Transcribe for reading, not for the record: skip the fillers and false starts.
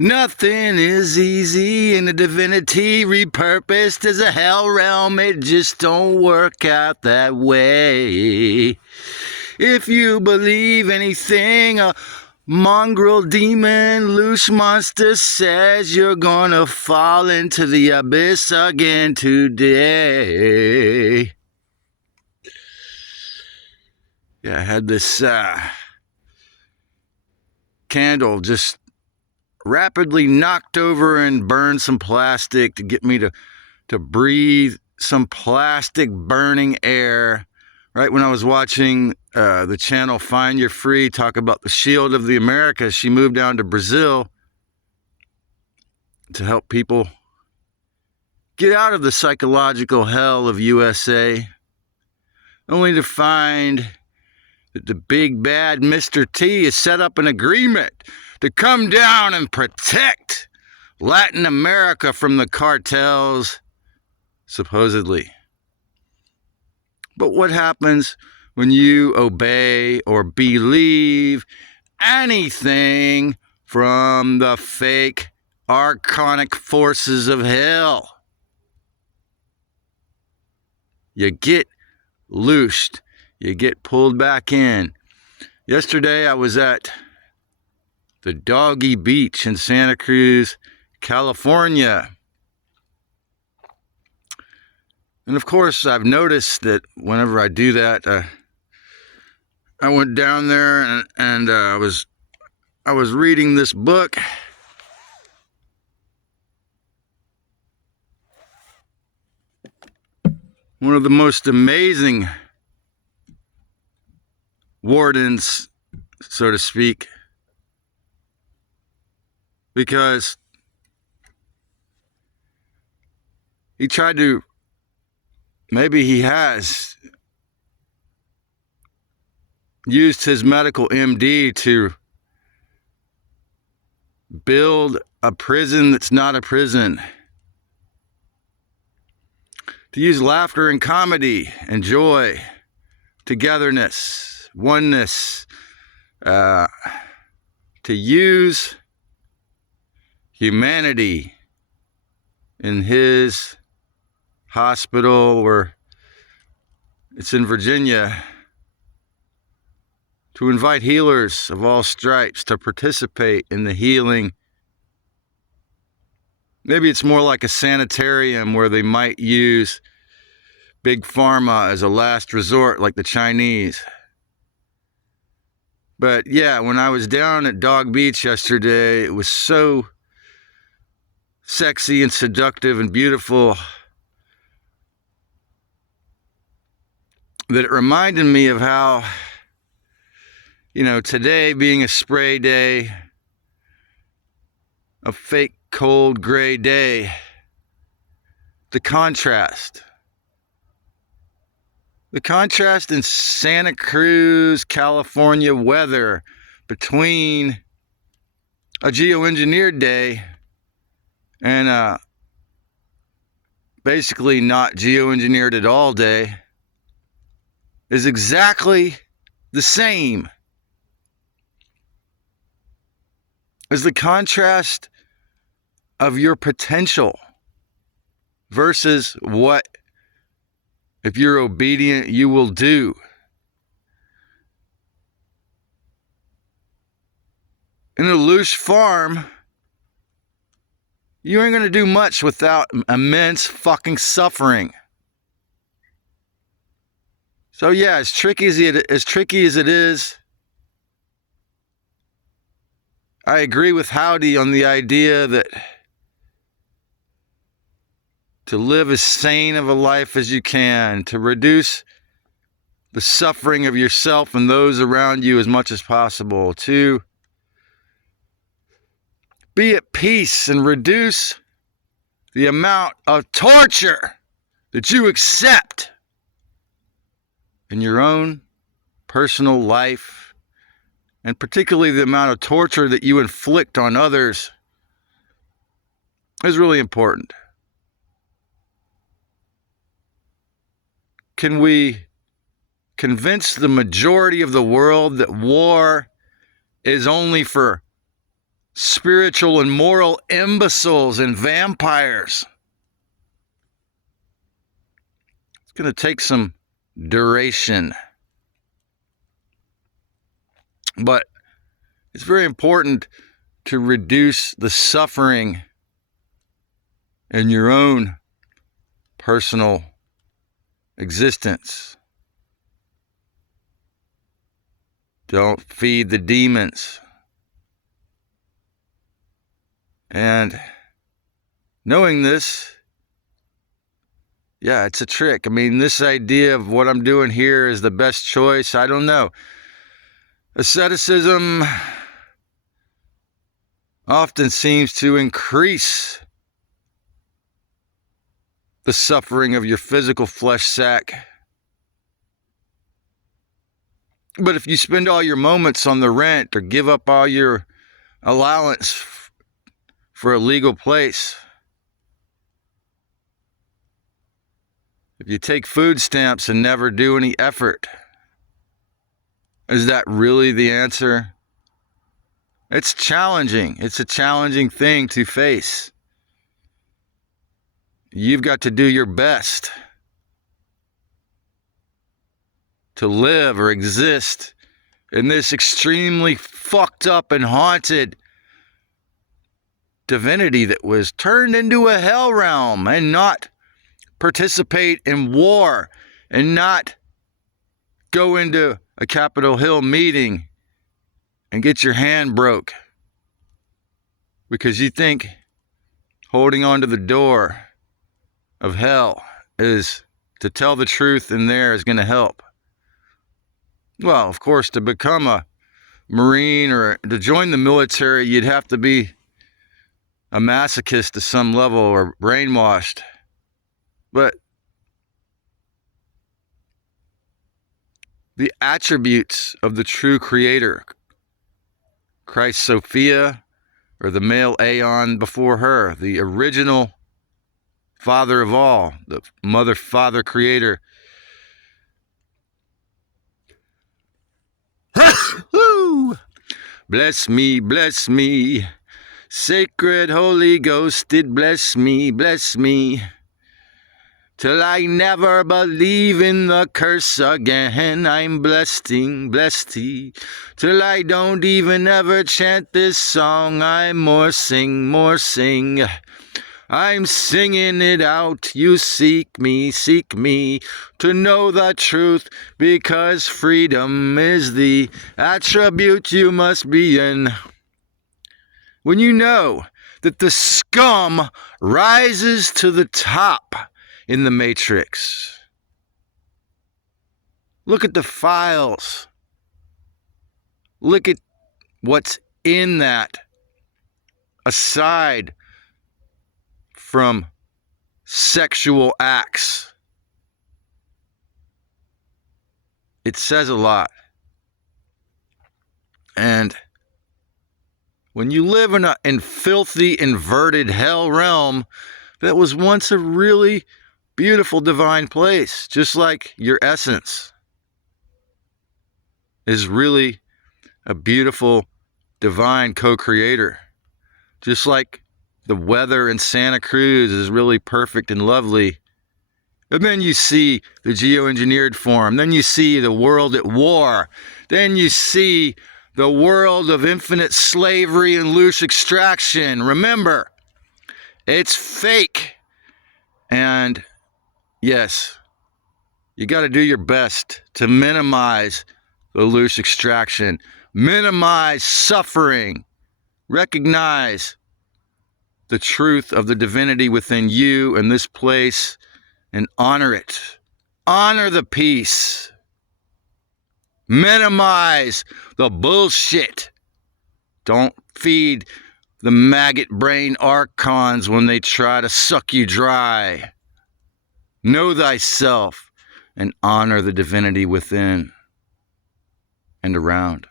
Nothing is easy in the divinity repurposed as a hell realm. It just don't work out that way. If you believe anything a mongrel demon loose monster says, you're gonna fall into the abyss again today. Yeah, I had this candle just rapidly knocked over and burned some plastic to get me to breathe some plastic burning air right when I was watching the channel Find Your Free talk about the shield of the Americas. She moved down to Brazil to help people get out of the psychological hell of USA, only to find that the big bad Mr. T has set up an agreement to come down and protect Latin America from the cartels, supposedly. But what happens when you obey or believe anything from the fake archonic forces of hell? You get loosed. You get pulled back in. Yesterday I was at the Doggy Beach in Santa Cruz, California. And of course, I've noticed that whenever I do that, I went down there and I was reading this book. One of the most amazing wardens, so to speak, because he tried to, maybe he has used his medical MD to build a prison that's not a prison, to use laughter and comedy and joy, togetherness, oneness, to use humanity in his hospital, where it's in Virginia, to invite healers of all stripes to participate in the healing. Maybe it's more like a sanitarium where they might use big pharma as a last resort, like the Chinese. But yeah, when I was down at Dog Beach yesterday, it was so sexy and seductive and beautiful that it reminded me of how, you know, today being a spray day, a fake cold gray day, the contrast in Santa Cruz, California weather between a geoengineered day and basically not geoengineered at all day is exactly the same as the contrast of your potential versus what, if you're obedient, you will do. In a loose farm, you ain't gonna do much without immense fucking suffering. So yeah, as tricky as it is, I agree with Howdy on the idea that to live as sane of a life as you can, to reduce the suffering of yourself and those around you as much as possible, to be at peace and reduce the amount of torture that you accept in your own personal life, and particularly the amount of torture that you inflict on others, is really important. Can we convince the majority of the world that war is only for spiritual and moral imbeciles and vampires. It's going to take some duration. But it's very important to reduce the suffering in your own personal existence. Don't feed the demons. And knowing this, yeah, it's a trick. I mean, this idea of what I'm doing here is the best choice, I don't know. Asceticism often seems to increase the suffering of your physical flesh sack. But if you spend all your moments on the rent or give up all your allowance for a legal place, if you take food stamps and never do any effort, is that really the answer? It's challenging. It's a challenging thing to face. You've got to do your best to live or exist in this extremely fucked up and haunted divinity that was turned into a hell realm, and not participate in war and not go into a Capitol Hill meeting and get your hand broke because you think holding on to the door of hell is to tell the truth in there is going to help. Well, of course, to become a Marine or to join the military, you'd have to be a masochist to some level or brainwashed. But the attributes of the true creator, Christ Sophia, or the male aeon before her, the original father of all, the mother, father, creator. Bless me, sacred Holy Ghost did bless me, till I never believe in the curse again. I'm blessed, till I don't even ever chant this song. I'm more sing, I'm singing it out. You seek me to know the truth, because freedom is the attribute you must be in. When you know that the scum rises to the top in the matrix. Look at the files. Look at what's in that, aside from sexual acts. It says a lot. And when you live in filthy, inverted hell realm that was once a really beautiful divine place, just like your essence is really a beautiful divine co-creator, just like the weather in Santa Cruz is really perfect and lovely. And then you see the geoengineered form. Then you see the world at war. Then you see the world of infinite slavery and loose extraction. Remember, it's fake. And yes, you got to do your best to minimize the loose extraction, minimize suffering, recognize the truth of the divinity within you and this place, and honor it. Honor the peace. Minimize the bullshit. Don't feed the maggot brain archons when they try to suck you dry. Know thyself and honor the divinity within and around.